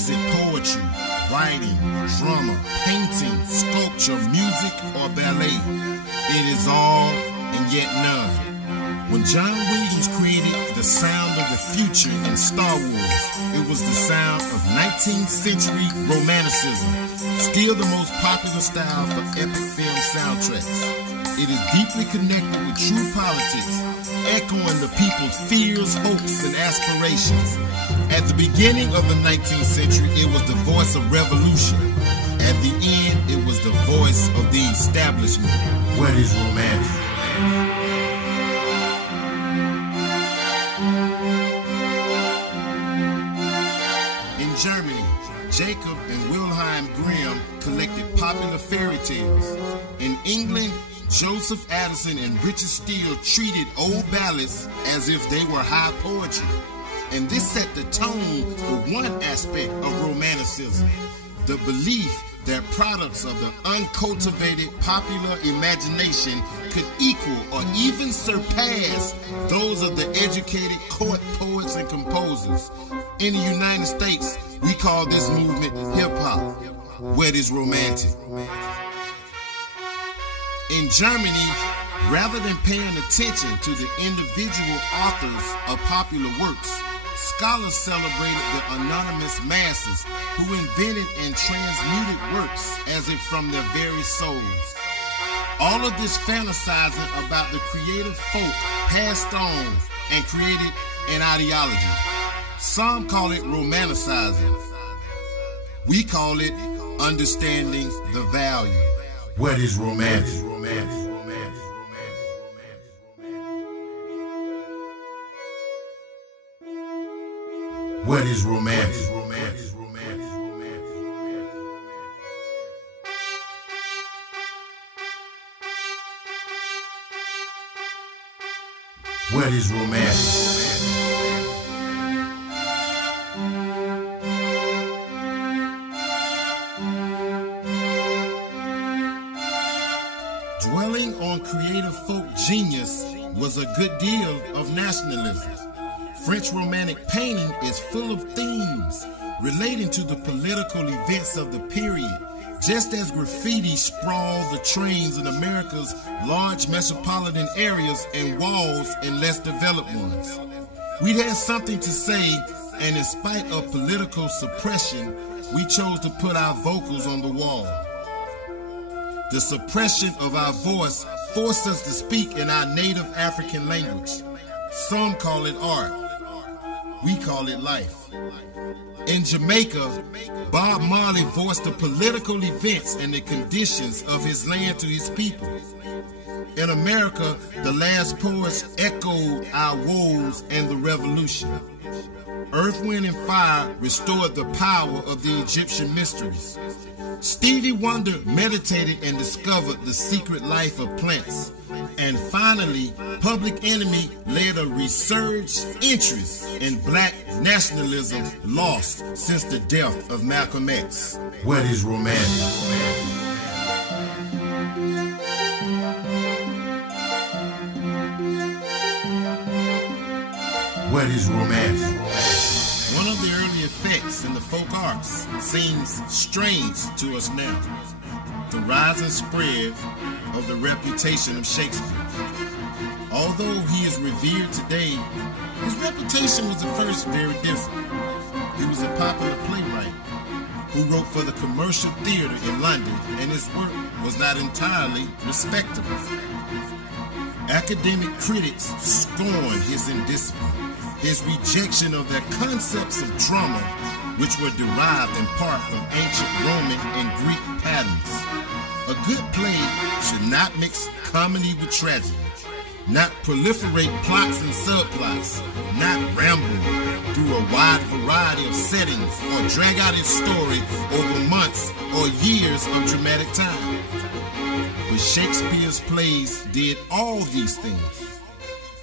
Is it poetry, writing, drama, painting, sculpture, music, or ballet? It is all and yet none. When John Williams created the sound of the future in Star Wars, it was the sound of 19th century Romanticism, still the most popular style for epic film soundtracks. It is deeply connected with true politics, echoing the people's fears, hopes, and aspirations. At the beginning of the 19th century, it was the voice of revolution. At the end, it was the voice of the establishment. What is romantic? In Germany, Jacob and Wilhelm Grimm collected popular fairy tales. In England, Joseph Addison and Richard Steele treated old ballads as if they were high poetry. And this set the tone for one aspect of Romanticism, the belief that products of the uncultivated popular imagination could equal or even surpass those of the educated court poets and composers. In the United States, we call this movement hip-hop. What is romantic? In Germany, rather than paying attention to the individual authors of popular works, scholars celebrated the anonymous masses who invented and transmuted works as if from their very souls. All of this fantasizing about the creative folk passed on and created an ideology. Some call it romanticizing. We call it understanding the value. What is romantic? What is romantic? What is romantic? Dwelling on creative folk genius was a good deal of nationalism. French Romantic painting is full of themes relating to the political events of the period, just as graffiti sprawled the trains in America's large metropolitan areas and walls in less developed ones. We'd had something to say, and in spite of political suppression, we chose to put our vocals on the wall. The suppression of our voice forced us to speak in our native African language. Some call it art. We call it life. In Jamaica, Bob Marley voiced the political events and the conditions of his land to his people. In America, the last poets echoed our woes and the revolution. Earth, Wind, and Fire restored the power of the Egyptian mysteries. Stevie Wonder meditated and discovered the secret life of plants. And finally, Public Enemy led a resurged interest in black nationalism lost since the death of Malcolm X. What is romantic? What is romantic? One of the early effects in the folk arts seems strange to us now. The rise and spread of the reputation of Shakespeare. Although he is revered today, his reputation was at first very different. He was a popular playwright who wrote for the commercial theater in London, and his work was not entirely respectable. Academic critics scorned his indiscipline, his rejection of their concepts of drama, which were derived in part from ancient Roman and Greek patterns. A good play should not mix comedy with tragedy, not proliferate plots and subplots, not ramble through a wide variety of settings or drag out its story over months or years of dramatic time. But Shakespeare's plays did all these things.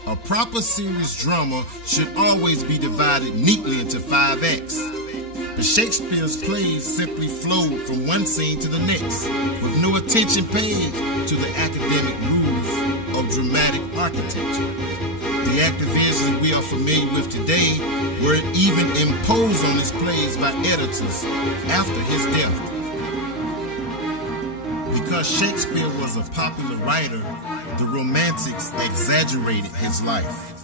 A proper serious drama should always be divided neatly into 5 acts. But Shakespeare's plays simply flowed from one scene to the next, with no attention paid to the academic rules of dramatic architecture. The The activisions we are familiar with today were even imposed on his plays by editors after his death. Because Shakespeare was a popular writer, the Romantics exaggerated his life.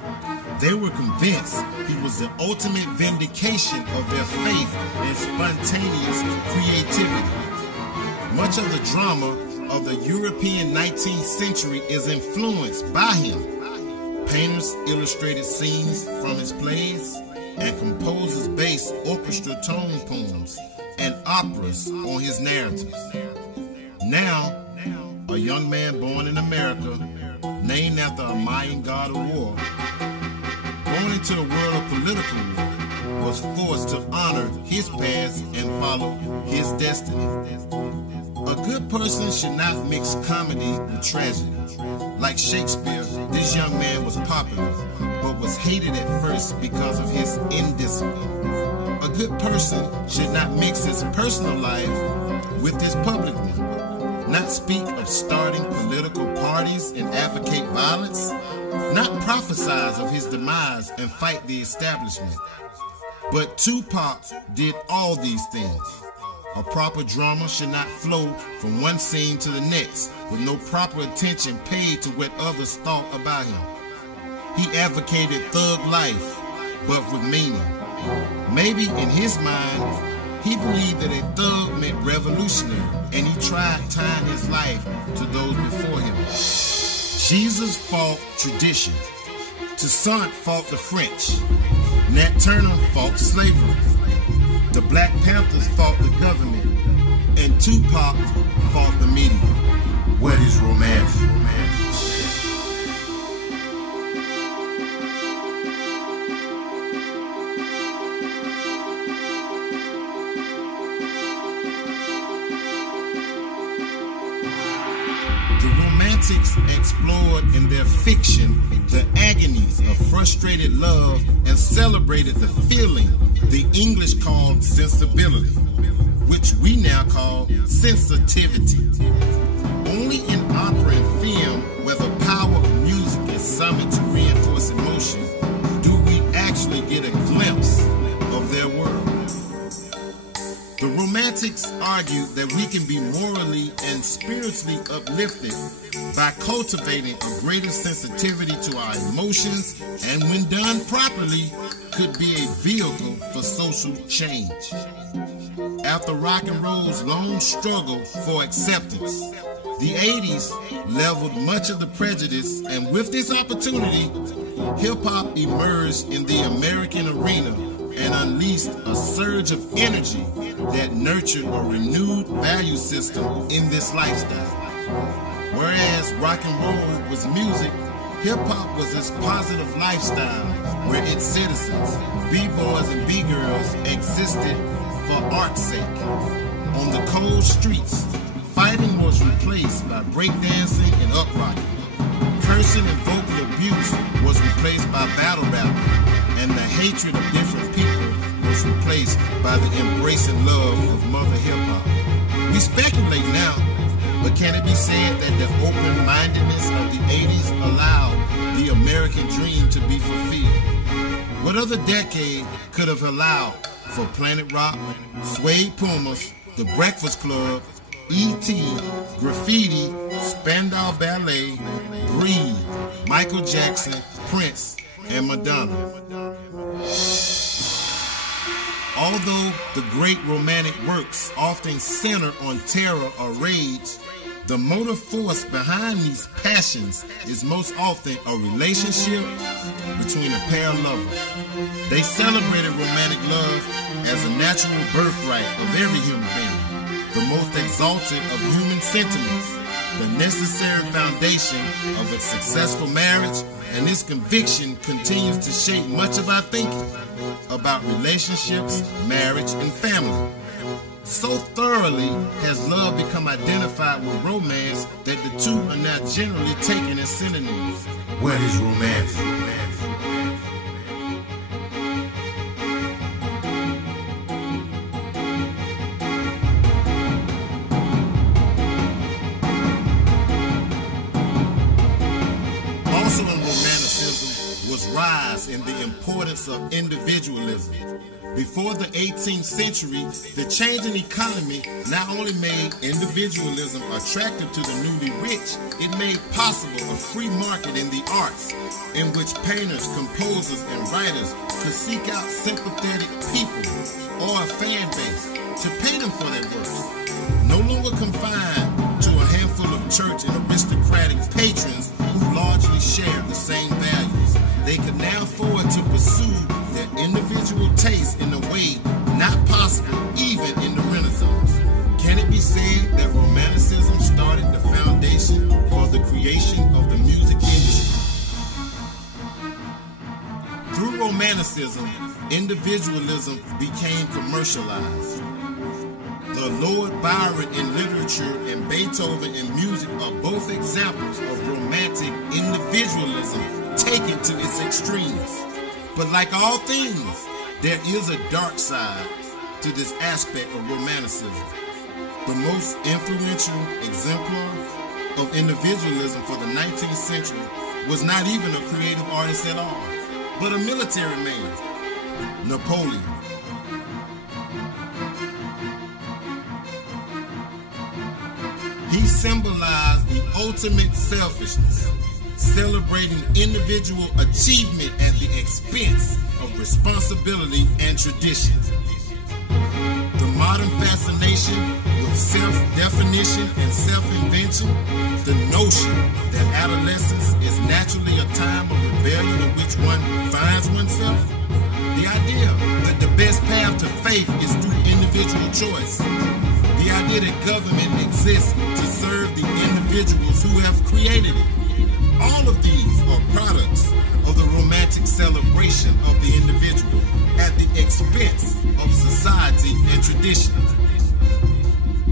They were convinced he was the ultimate vindication of their faith and spontaneous creativity. Much of the drama of the European 19th century is influenced by him. Painters illustrated scenes from his plays, and composers based orchestra tone poems and operas on his narratives. Now, a young man born in America, named after a Mayan god of war, born into a world of political war, was forced to honor his past and follow his destiny. A good person should not mix comedy with tragedy. Like Shakespeare, this young man was popular, but was hated at first because of his indiscipline. A good person should not mix his personal life with his public one. Not speak of starting political parties and advocate violence. Not prophesize of his demise and fight the establishment. But Tupac did all these things. A proper drama should not flow from one scene to the next with no proper attention paid to what others thought about him. He advocated thug life, but with meaning. Maybe in his mind, he believed that a thug meant revolutionary, and he tried tying his life to those before him. Jesus fought tradition. Toussaint fought the French. Nat Turner fought slavery. The Black Panthers fought the government, and Tupac fought the media. What is romance? The Romantics explored in their fiction the agonies of frustrated love and celebrated the feeling the English called sensibility, which we now call sensitivity. Only in opera and film, where the power of music is summoned to reinforce emotion, do we actually get a glimpse of their world. The Romantics argued that we can be morally and spiritually uplifted by cultivating a greater sensitivity to our emotions, and when done properly, could be a vehicle for social change. After rock and roll's long struggle for acceptance, the 80s leveled much of the prejudice, and with this opportunity, hip-hop emerged in the American arena and unleashed a surge of energy that nurtured a renewed value system in this lifestyle. Whereas rock and roll was music, hip-hop was this positive lifestyle where its citizens, B-boys and B-girls, existed for art's sake. On the cold streets, fighting was replaced by breakdancing and uprocking. Cursing and vocal abuse was replaced by battle rapping, and the hatred of different people was replaced by the embracing love of mother hip-hop. We speculate now, but can it be said that the open-mindedness of the 80s allowed the American dream to be fulfilled? What other decade could have allowed for Planet Rock, Suede Pumas, The Breakfast Club, E.T., Graffiti, Spandau Ballet, Breed, Michael Jackson, Prince, and Madonna? Although the great romantic works often center on terror or rage, the motive force behind these passions is most often a relationship between a pair of lovers. They celebrated romantic love as a natural birthright of every human being, the most exalted of human sentiments, the necessary foundation of a successful marriage, and this conviction continues to shape much of our thinking about relationships, marriage, and family. So thoroughly has love become identified with romance that the two are now generally taken as synonyms. What is romance? Also in Romanticism was rise in the importance of individualism. Before the 18th century, the changing economy not only made individualism attractive to the newly rich, it made possible a free market in the arts, in which painters, composers, and writers could seek out sympathetic people or a fan base to pay them for their works. No longer confined to a handful of church and aristocratic patrons who largely shared the same values, they could now afford to pursue their individual tastes in a way not possible even in the Renaissance. Can it be said that Romanticism started the foundation for the creation of the music industry? Through Romanticism, individualism became commercialized. The Lord Byron in literature and Beethoven in music are both examples of romantic individualism taken to its extremes. But like all things, there is a dark side to this aspect of Romanticism. The most influential exemplar of individualism for the 19th century was not even a creative artist at all, but a military man, Napoleon. He symbolized the ultimate selfishness, celebrating individual achievement at the expense of responsibility and tradition. The modern fascination with self-definition and self-invention, the notion that adolescence is naturally a time of rebellion in which one finds oneself, the idea that the best path to faith is through individual choice, the idea that government exists to serve the individuals who have created it. All of these are products of the romantic celebration of the individual at the expense of society and tradition.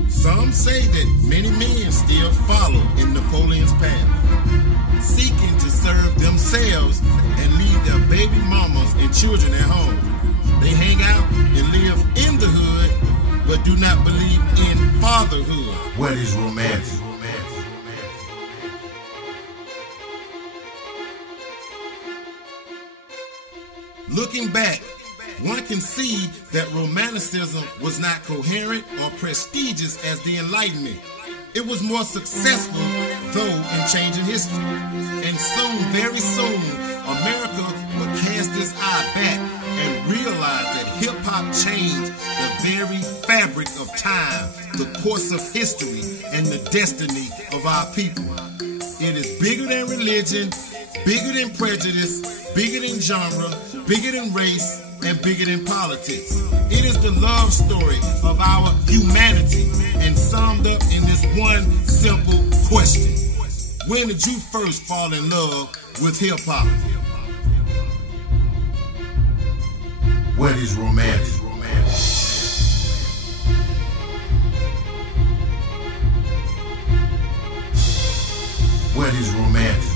Some say that many men still follow in Napoleon's path, seeking to serve themselves and leave their baby mamas and children at home. They hang out and live in the hood, but do not believe in fatherhood. What is romantic? Looking back, one can see that Romanticism was not coherent or prestigious as the Enlightenment. It was more successful, though, in changing history. And soon, very soon, America would cast its eye back and realize that hip-hop changed the very fabric of time, the course of history, and the destiny of our people. It is bigger than religion, bigger than prejudice, bigger than genre, bigger than race, and bigger than politics. It is the love story of our humanity, and summed up in this one simple question. When did you first fall in love with hip-hop? What is romantic? What is romantic?